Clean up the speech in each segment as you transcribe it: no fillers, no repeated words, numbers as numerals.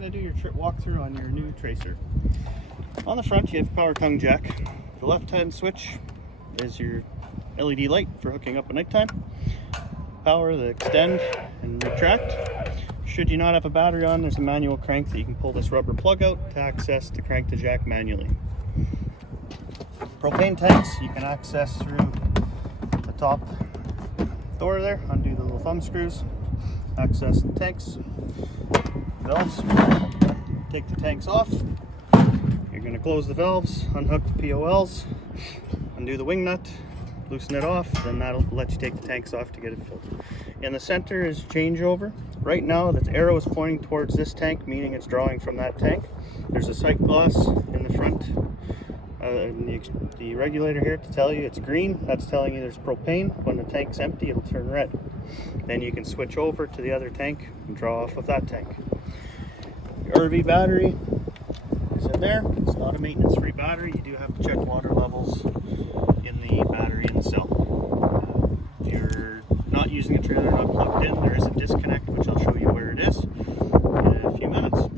going to do your walkthrough on your new tracer. On the front, you have a power tongue jack. The left-hand switch is your LED light for hooking up at nighttime. Power, the extend and retract. Should you not have a battery on, there's a manual crank that you can pull this rubber plug out to crank the jack manually. Propane tanks you can access through the top door there. Undo the little thumb screws, access the tanks, valves. Take the tanks off. You're going to close the valves, unhook the POLs, undo the wing nut, loosen it off, then that'll let you take the tanks off to get it filled. In the center is changeover. Right now the arrow is pointing towards this tank, meaning it's drawing from that tank. There's a sight glass in the front. The regulator here to tell you it's green, that's telling you there's propane. When the tank's empty, it'll turn red. Then you can switch over to the other tank and draw off of that tank. Your RV battery is in there. It's not a maintenance-free battery. You do have to check water levels in the battery in the cell. If you're not using a trailer, not plugged in, there is a disconnect, which I'll show you where it is in a few minutes.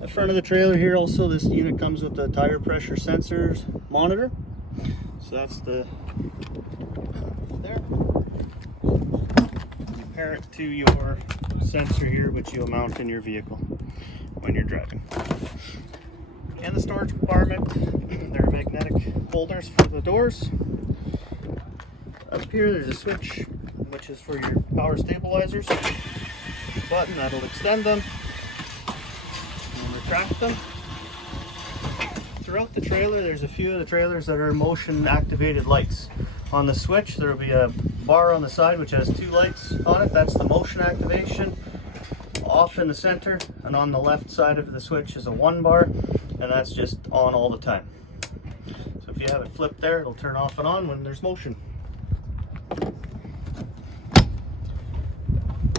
The front of the trailer here, also this unit comes with a tire pressure sensors monitor. So that's the there. Compare it to your sensor here, which you'll mount in your vehicle when you're driving. In the storage compartment, there are magnetic holders for the doors. Up here there's a switch, which is for your power stabilizers. Button that'll extend them and retract them. Throughout the trailer, there's a few of the trailers that are motion activated lights. On the switch there will be a bar on the side which has two lights on it. That's the motion activation. Off in the center, and on the left side of the switch is a 1 bar, and that's just on all the time. So if you have it flipped there, it'll turn off and on when there's motion.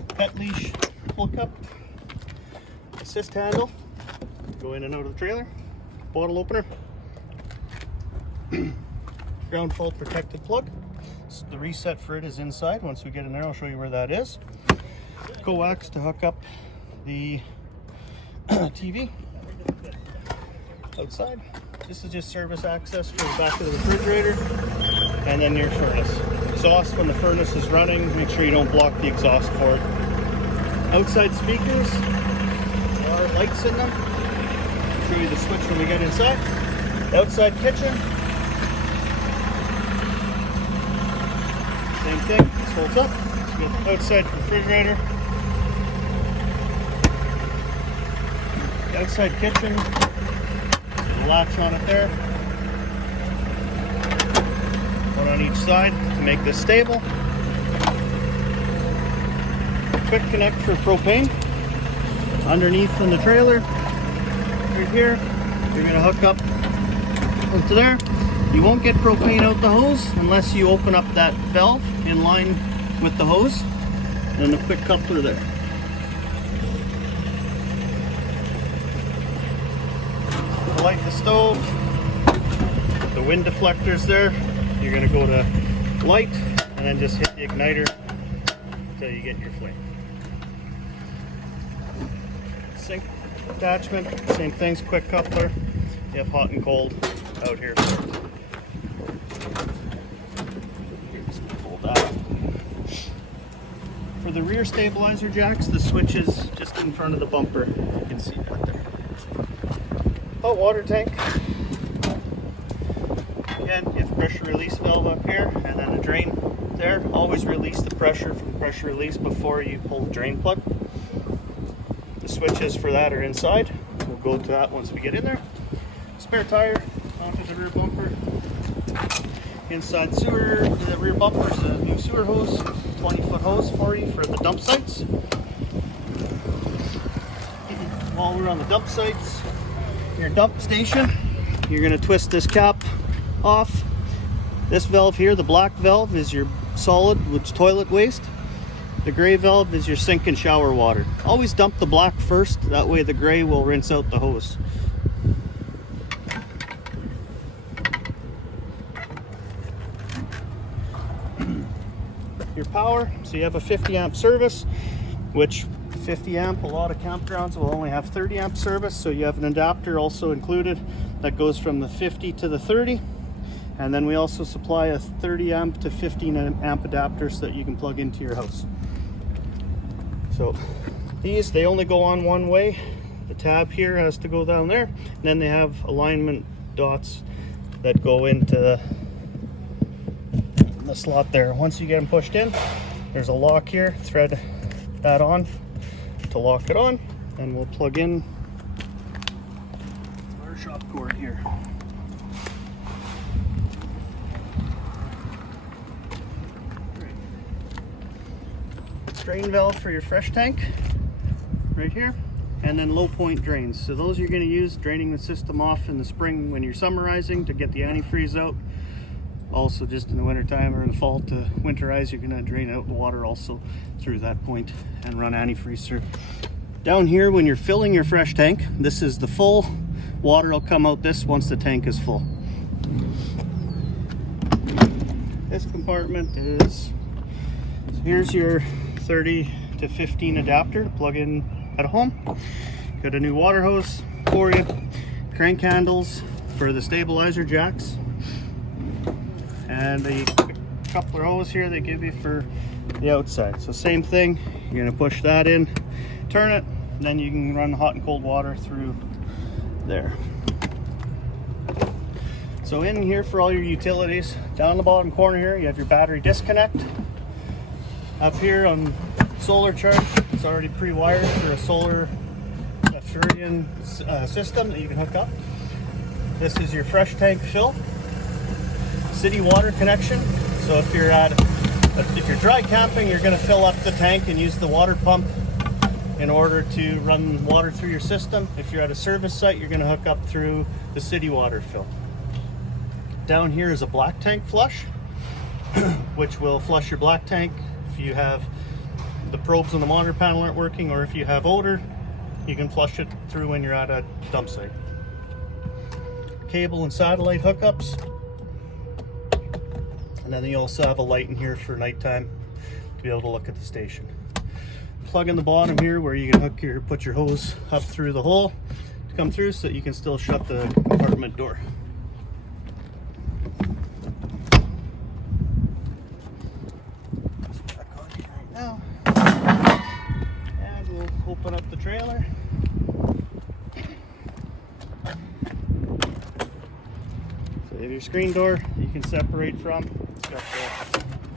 Pet leash pull cup, assist handle, go in and out of the trailer, bottle opener, ground fault protected plug. So the reset for it is inside. Once we get in there, I'll show you where that is. Coax to hook up the TV outside. This is just service access for the back of the refrigerator, and then your furnace. Exhaust when the furnace is running, make sure you don't block the exhaust for it. Outside speakers, there are lights in them. I'll show you the switch when we get inside. The outside kitchen, same thing, this holds up. So we got the outside refrigerator. The outside kitchen, the latch on it there. One on each side to make this stable. Quick connect for propane. Underneath in the trailer, right here, you're going to hook up into there. You won't get propane out the hose unless you open up that valve in line with the hose, and a quick coupler there. Light the stove, the wind deflectors there. You're going to go to light and then just hit the igniter until you get your flame. Sink attachment, same things, quick coupler. You have hot and cold out here. Just pull that. For the rear stabilizer jacks, the switch is just in front of the bumper. You can see that there. Hot water tank. Again, you have a pressure release valve up here and then a drain there. Always release the pressure from the pressure release before you pull the drain plug. The switches for that are inside. We'll go to that once we get in there. Spare tire onto the rear bumper. Inside the rear bumper is a new sewer hose, 20-foot hose for you for the dump sites. While we're on the dump sites, your dump station, you're going to twist this cap off. This valve here, the black valve, is your solid, which toilet waste. The gray valve is your sink and shower water. Always dump the black first, that way the gray will rinse out the hose. Your power, so you have a 50 amp service, which 50 amp. A lot of campgrounds will only have 30 amp service, so you have an adapter also included that goes from the 50 to the 30. And then we also supply a 30 amp to 15 amp adapter so that you can plug into your house. So these, they only go on one way. The tab here has to go down there, and then they have alignment dots that go into the slot there. Once you get them pushed in, there's a lock here. Thread that on to lock it on, and we'll plug in our shop cord here. Drain valve for your fresh tank right here, and then low point drains. So those you're going to use draining the system off in the spring when you're summerizing to get the antifreeze out. Also just in the winter time or in the fall to winterize, you're going to drain out the water also through that point and run antifreeze through. Down here, when you're filling your fresh tank, this is the full. Water will come out this once the tank is full. This compartment is, so here's your 30 to 15 adapter, plug in at home. Got a new water hose for you, crank handles for the stabilizer jacks, and the coupler hose here they give you for the outside. So same thing, you're going to push that in, turn it, and then you can run hot and cold water through there. So in here for all your utilities, down the bottom corner here you have your battery disconnect. Up here on solar charge, it's already pre-wired for a solar Furion system that you can hook up. This is your fresh tank fill, city water connection. So if you're dry camping, you're going to fill up the tank and use the water pump in order to run water through your system. If you're at a service site, you're going to hook up through the city water fill. Down here is a black tank flush, which will flush your black tank if you have the probes on the monitor panel aren't working, or if you have odor, you can flush it through when you're at a dump site. Cable and satellite hookups, and then you also have a light in here for nighttime to be able to look at the station. Plug in the bottom here where you can put your hose up through the hole to come through so that you can still shut the compartment door. Now, and we'll open up the trailer. So you have your screen door you can separate from. It's got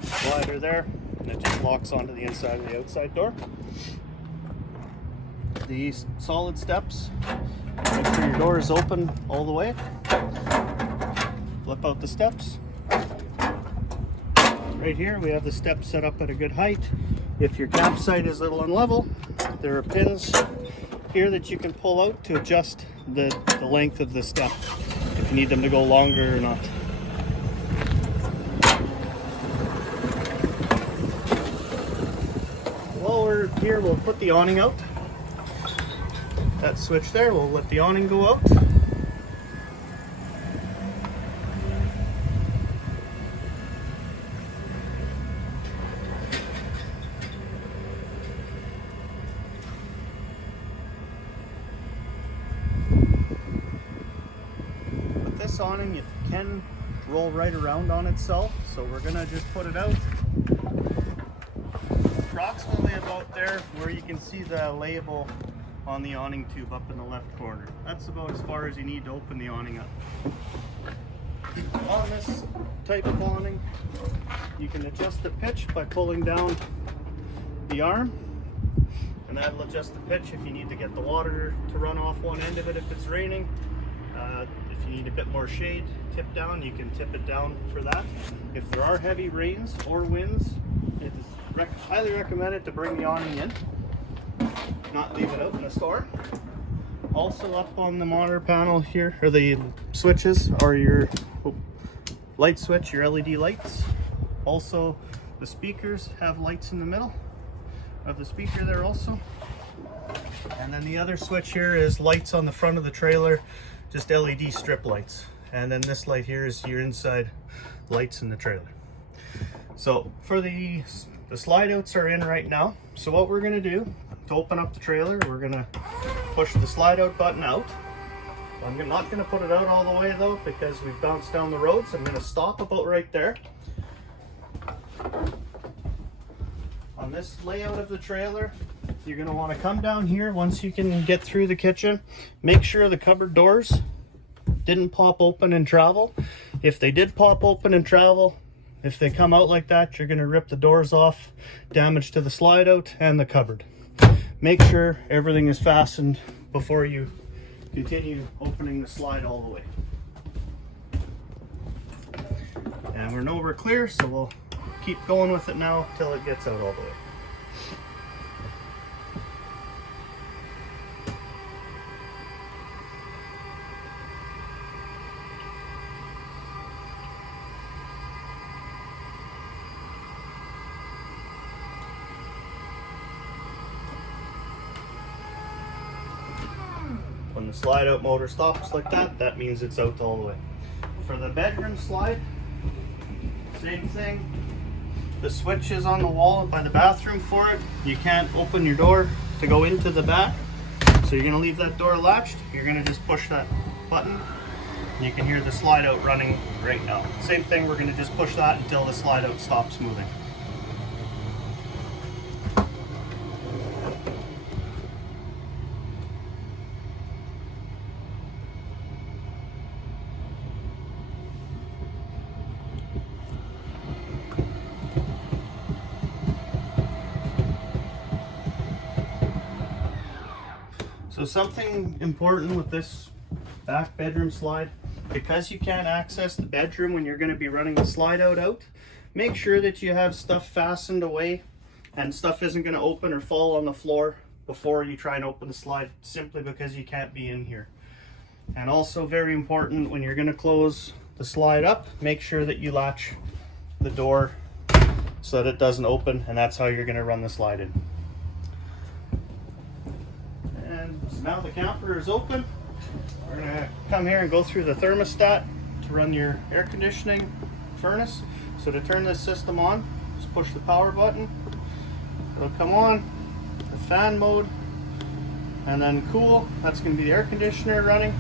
the slider there, and it just locks onto the inside of the outside door. These solid steps, make sure your door is open all the way. Flip out the steps. Right here we have the steps set up at a good height. If your campsite is a little unlevel, there are pins here that you can pull out to adjust the length of the step if you need them to go longer or not. While we're here, we'll put the awning out. That switch there, we'll let the awning go out. This awning, it can roll right around on itself, so we're gonna just put it out approximately about there where you can see the label on the awning tube up in the left corner. That's about as far as you need to open the awning up. On this type of awning, you can adjust the pitch by pulling down the arm, and that'll adjust the pitch if you need to get the water to run off one end of it if it's raining. If you need a bit more shade, tip down, you can tip it down for that. If there are heavy rains or winds, it is highly recommended to bring the awning in, not leave it out in the store. Also up on the monitor panel here, or the switches, are your light switch, your LED lights. Also the speakers have lights in the middle of the speaker there also. And then the other switch here is lights on the front of the trailer, just LED strip lights. And then this light here is your inside lights in the trailer. So for the The slide outs are in right now. So what we're gonna do to open up the trailer, we're gonna push the slide out button out. I'm not gonna put it out all the way though, because we've bounced down the road. So I'm gonna stop about right there. On this layout of the trailer, you're gonna wanna come down here once you can get through the kitchen. Make sure the cupboard doors didn't pop open and travel. If they did pop open and travel, if they come out like that, you're gonna rip the doors off, damage to the slide out and the cupboard. Make sure everything is fastened before you continue opening the slide all the way. And we know we're clear, so we'll keep going with it now till it gets out all the way. When the slide out motor stops like that, that means it's out all the way. For the bedroom slide, same thing. The switch is on the wall by the bathroom for it. You can't open your door to go into the back. So you're gonna leave that door latched. You're gonna just push that button. And you can hear the slide out running right now. Same thing, we're gonna just push that until the slide out stops moving. So something important with this back bedroom slide, because you can't access the bedroom when you're going to be running the slide out, make sure that you have stuff fastened away and stuff isn't going to open or fall on the floor before you try and open the slide, simply because you can't be in here. And also very important, when you're going to close the slide up, make sure that you latch the door so that it doesn't open, and that's how you're going to run the slide in. So now the camper is open. We're gonna come here and go through the thermostat to run your air conditioning furnace. So to turn this system on, just push the power button. It'll come on, the fan mode, and then cool, that's gonna be the air conditioner running.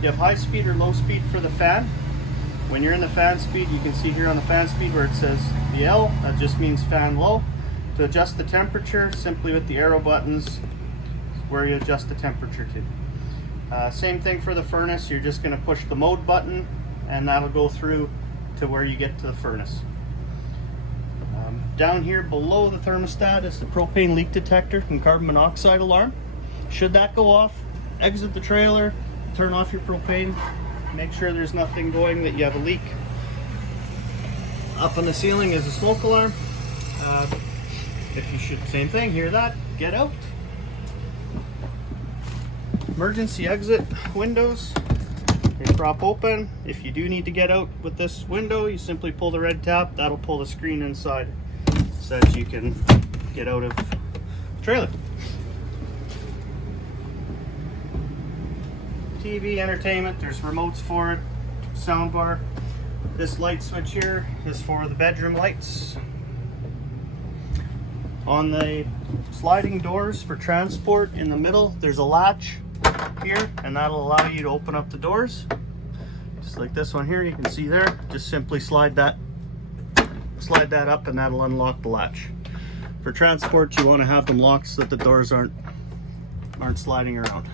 You have high speed or low speed for the fan. When you're in the fan speed, you can see here on the fan speed where it says the L, that just means fan low. To adjust the temperature, simply with the arrow buttons, where you adjust the temperature to. Same thing for the furnace, you're just going to push the mode button and that'll go through to where you get to the furnace. Down here below the thermostat is the propane leak detector and carbon monoxide alarm. Should that go off, exit the trailer, turn off your propane, make sure there's nothing going, that you have a leak. Up on the ceiling is a smoke alarm. If you should, same thing, hear that, get out. Emergency exit windows, they prop open. If you do need to get out with this window, you simply pull the red tab, that'll pull the screen inside so that you can get out of the trailer. TV, entertainment, there's remotes for it, sound bar. This light switch here is for the bedroom lights. On the sliding doors for transport in the middle, there's a latch here, and that'll allow you to open up the doors. Just like this one here, you can see there, just simply slide that up and that'll unlock the latch. For transport, you want to have them locked so that the doors aren't sliding around.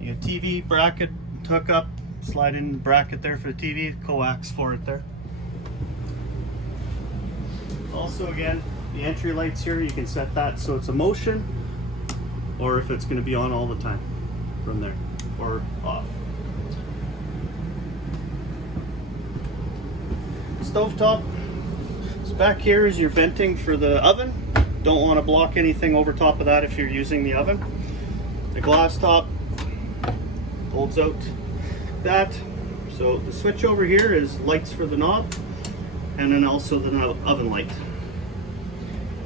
You have TV bracket hookup, slide in the bracket there for the TV, coax for it there. Also, again, the entry lights here, you can set that so it's a motion, or if it's going to be on all the time from there, or off. Stovetop. So back here is your venting for the oven. Don't want to block anything over top of that if you're using the oven. The glass top holds out that. So the switch over here is lights for the knob, and then also the oven light.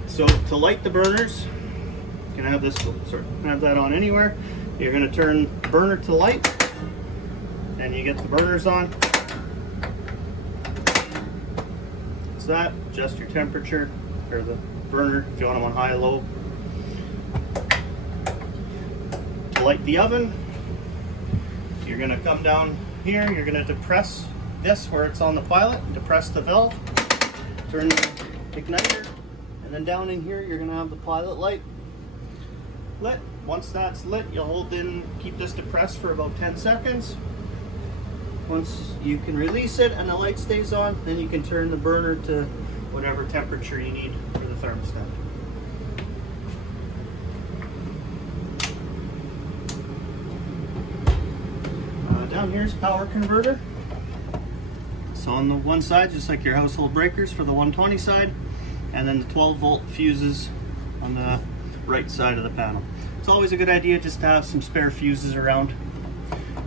So to light the burners, you can have this, have that on anywhere. You're going to turn burner to light, and you get the burners on. It's that, adjust your temperature, or the burner if you want them on high, low. To light the oven, you're gonna come down here, you're gonna depress this where it's on the pilot, depress the valve, turn the igniter, and then down in here you're gonna have the pilot light lit. Once that's lit, you'll hold in, keep this depressed for about 10 seconds. Once you can release it and the light stays on, then you can turn the burner to whatever temperature you need for the thermostat. Down here's power converter. So on the one side, just like your household breakers for the 120 side, and then the 12-volt fuses on the right side of the panel. It's always a good idea just to have some spare fuses around,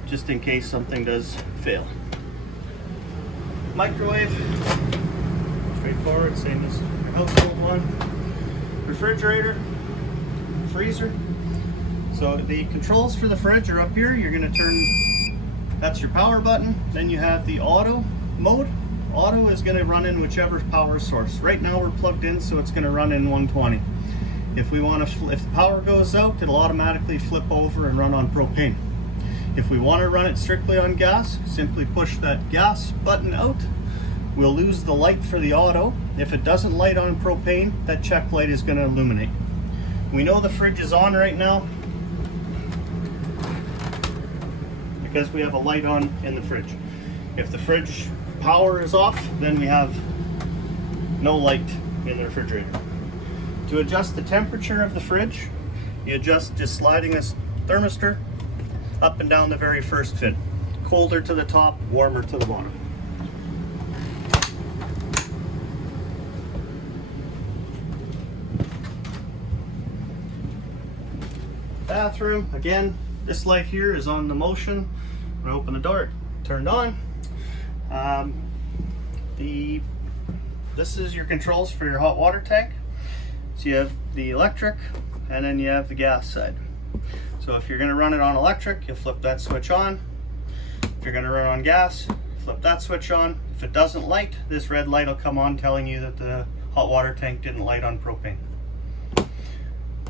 just in case something does fail. Microwave, straightforward, same as your household one. Refrigerator, freezer. So the controls for the fridge are up here. You're going to turn, that's your power button. Then you have the auto mode. Auto is going to run in whichever power source. Right now we're plugged in, so it's going to run in 120. If we want to, if the power goes out, it'll automatically flip over and run on propane. If we want to run it strictly on gas, simply push that gas button out. We'll lose the light for the auto. If it doesn't light on propane, that check light is going to illuminate. We know the fridge is on right now because we have a light on in the fridge. If the fridge power is off, then we have no light in the refrigerator. To adjust the temperature of the fridge, you adjust just sliding this thermistor up and down the very first fin. Colder to the top, warmer to the bottom. Bathroom, again, this light here is on the motion. When I open the door, it turned on. This is your controls for your hot water tank. So you have the electric, and then you have the gas side. So if you're going to run it on electric, you'll flip that switch on. If you're going to run on gas, flip that switch on. If it doesn't light, this red light will come on telling you that the hot water tank didn't light on propane.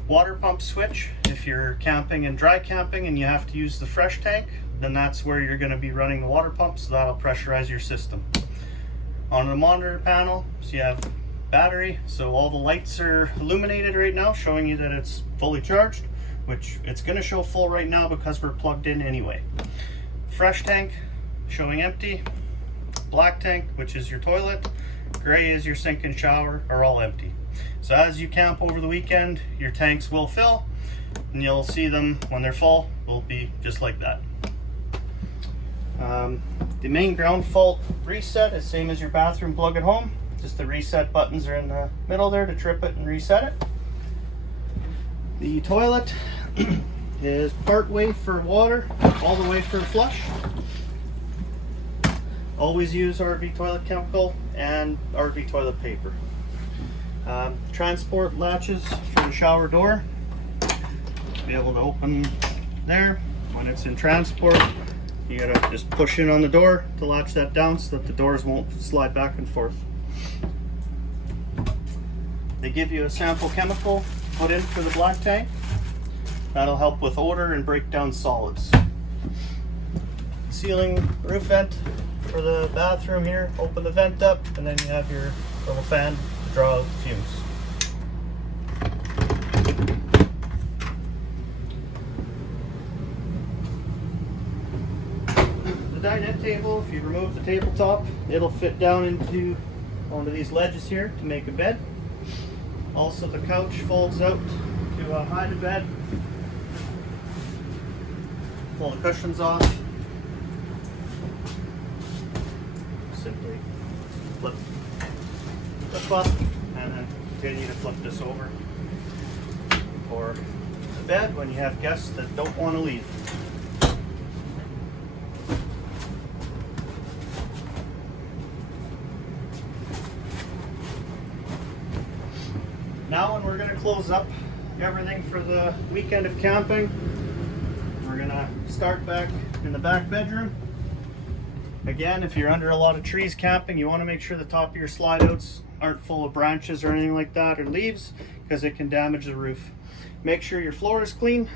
Water pump switch, if you're camping and dry camping and you have to use the fresh tank, then that's where you're going to be running the water pump, so that'll pressurize your system. On the monitor panel, so you have battery, so all the lights are illuminated right now, showing you that it's fully charged, which it's going to show full right now because we're plugged in anyway. Fresh tank showing empty. Black tank, which is your toilet. Gray is your sink and shower, are all empty. So as you camp over the weekend, your tanks will fill, and you'll see them when they're full, will be just like that. The main ground fault reset is same as your bathroom plug at home. Just the reset buttons are in the middle there to trip it and reset it. The toilet is part way for water, all the way for flush. Always use RV toilet chemical and RV toilet paper. Transport latches for the shower door. Be able to open there. When it's in transport, you gotta just push in on the door to latch that down so that the doors won't slide back and forth. They give you a sample chemical to put in for the black tank. That'll help with odor and break down solids. Ceiling roof vent for the bathroom here. Open the vent up, and then you have your little fan to draw out the fumes. The dinette table, if you remove the tabletop, it'll fit down onto these ledges here to make a bed. Also, the couch folds out to hide a bed. Pull the cushions off. Simply flip up and then continue to flip this over for the bed when you have guests that don't want to leave. Now, when we're going to close up everything for the weekend of camping, we're going to start back in the back bedroom. Again, if you're under a lot of trees camping, you want to make sure the top of your slide outs aren't full of branches or anything like that, or leaves, because it can damage the roof. Make sure your floor is clean.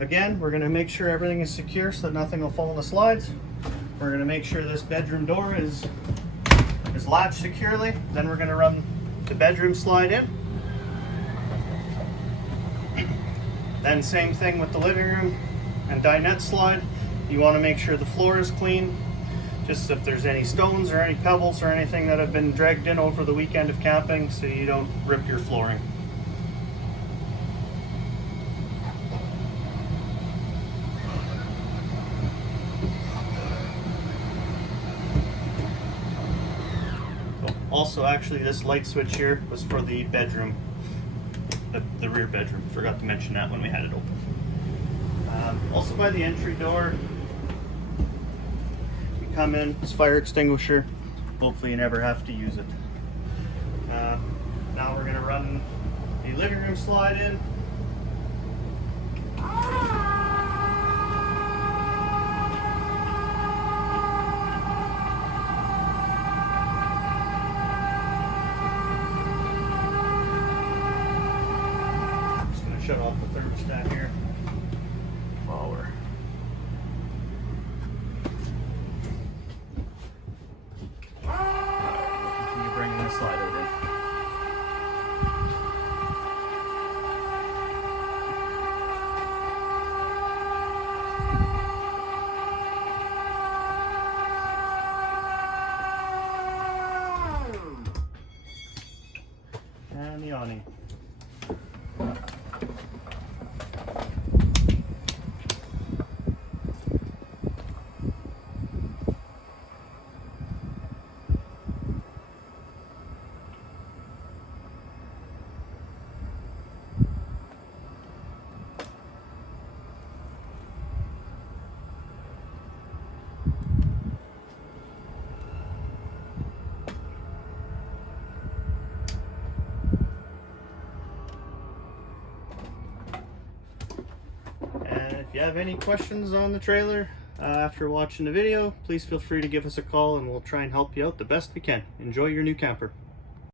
Again, we're going to make sure everything is secure so that nothing will fall in the slides. We're going to make sure this bedroom door is latched securely. Then we're going to run the bedroom slide in. Then same thing with the living room and dinette slide. You want to make sure the floor is clean. Just if there's any stones or any pebbles or anything that have been dragged in over the weekend of camping, so you don't rip your flooring. Also, actually, this light switch here was for the bedroom, the rear bedroom. Forgot to mention that when we had it open. Also, by the entry door, you come in, this fire extinguisher. Hopefully you never have to use it. Now we're going to run the living room slide in. Shut off the thermostat here while we're we'll continue bringing the slider in. And the awning. If you have any questions on the trailer after watching the video, please feel free to give us a call and we'll try and help you out the best we can. Enjoy your new camper.